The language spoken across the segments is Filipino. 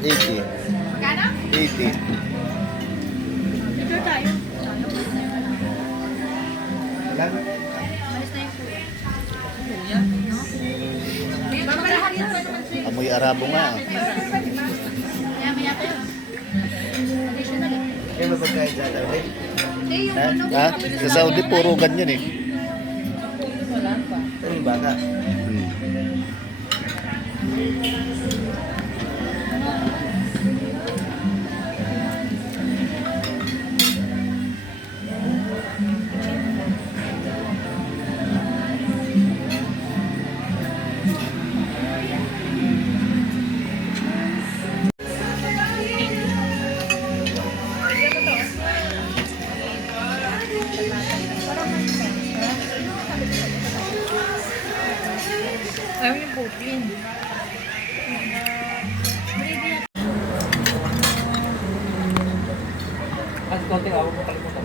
80. Magkano? 80. Ito tayo. Ilan? Malis na yung kuya. Kuya? No? Mamalaharin pa naman siya. Amoy Arabo nga. Maya-maya pa yun. Additional eh. Eh, mabagkaya dyan. Hindi, yung ano. Ha? Sa Saudi, puro ganyan eh. Wala pa. Ano yung baka? Ayaw yung putin. At konting ako mo kalimutan.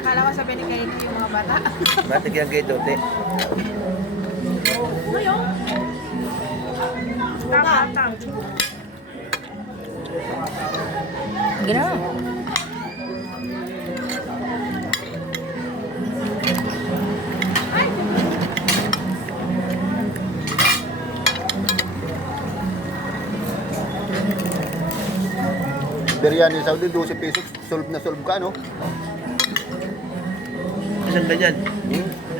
Akala ko sabi ni Kaino yung mga bata. Batik yan kay Dote. Ngayon? Bata. Gina. Biryani Saudi, 12 pesos. Solve na solve ka, no? Isang ganyan.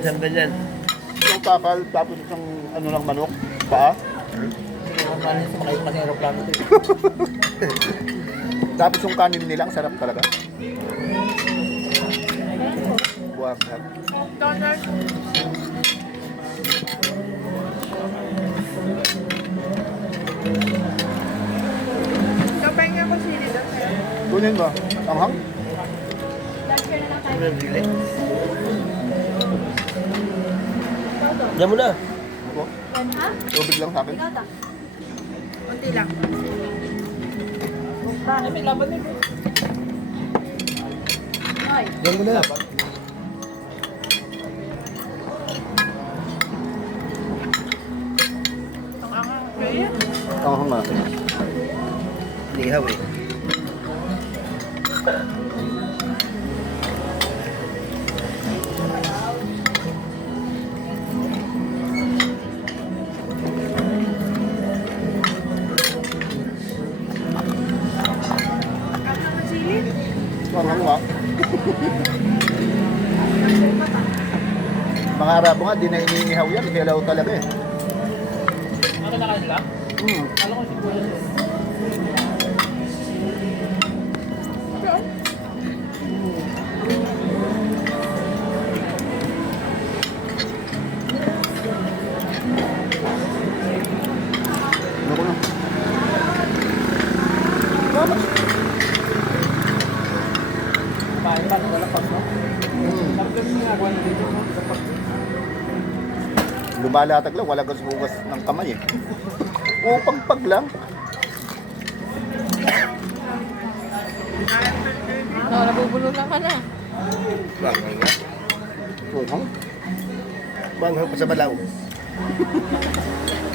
Isang ganyan. Isang kakal, tapos isang ano lang manok. Paa. Sige, kung kanin sa makayo kasi aeroplano ito. Tapos yung kanin nilang, sarap talaga. Buwag. Donald. Kapay nga ko sili doon. Kunin mo. Anghang? Ano yung dili? Diyan mo na. Ako? Tubig lang sa akin. Unti lang. Ay, may laban na ito. Diyan mo na. Ang angang. Kaya? Anghang nga. Nihaw eh. Angang ng sili? Anghang nga. Mga Arabo nga, di na inihaw yan. Hilaw talaga eh. Ano na kayo nila? Hmm. Alam ko siguro yun. Ano ko na? Paano pa? Wala pa, no? Hmm. Tapos yung ginagawa na dito, no? Dapat Lumalatag lang, wala gas-hugas ng kamay eh. Oo, pagpag lang. No, nabubulunan ka na. Banghang nga. Oo. Banghang pa sa balaw.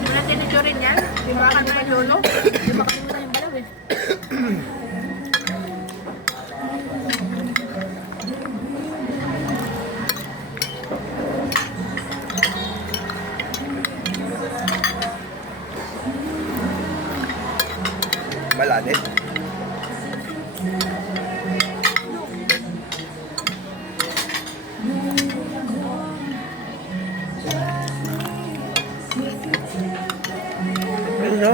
Wala tinidyo rin yan. Di ba ka naman yolo? Di ba kalimutan yung balaw eh. Malanit. Ano no?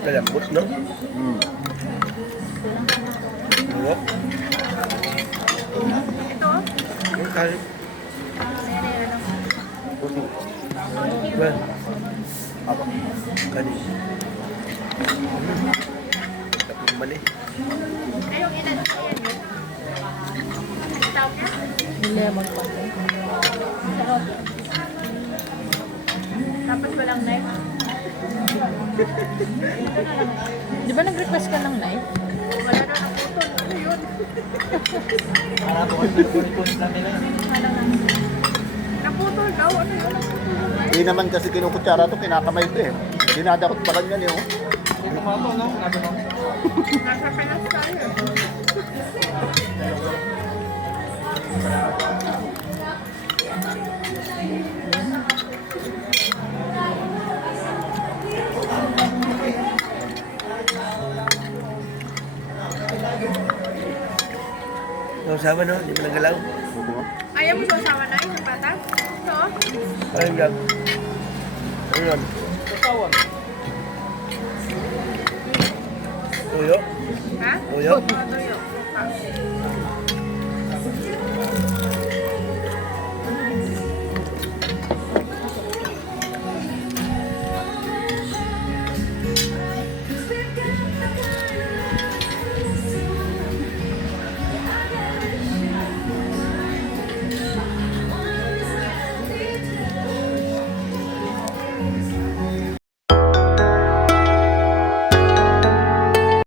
Malambot, no? Hmm. Ano? Ito oh. Yung kari. Puso. Well, Ako. kani. naman eh. Ay, yung edad ko yan yun. Ang tawag niya? Yung lemon pa. Tapos walang knife. Di ba nag-request ka ng knife? Wala na naputol. Ano yun? Para po kayo pinupunit lang nila yun. Naputol daw. Ano yun? Naputol. Hindi naman kasi kinukutsara to, kinakamay ko eh. Dinadakot pa ganyan eh. Oh. Ito pa ito, no? Nasa no? Nasa Pinas tayo. Nausawa no? Hindi mo nagalaw. Oo nga. Ayaw mo sa asawa na yun, ng bata? So? Ayun lang. Ano yun? Tutawan. Tuyo? Ha? Tuyo? Tuyo.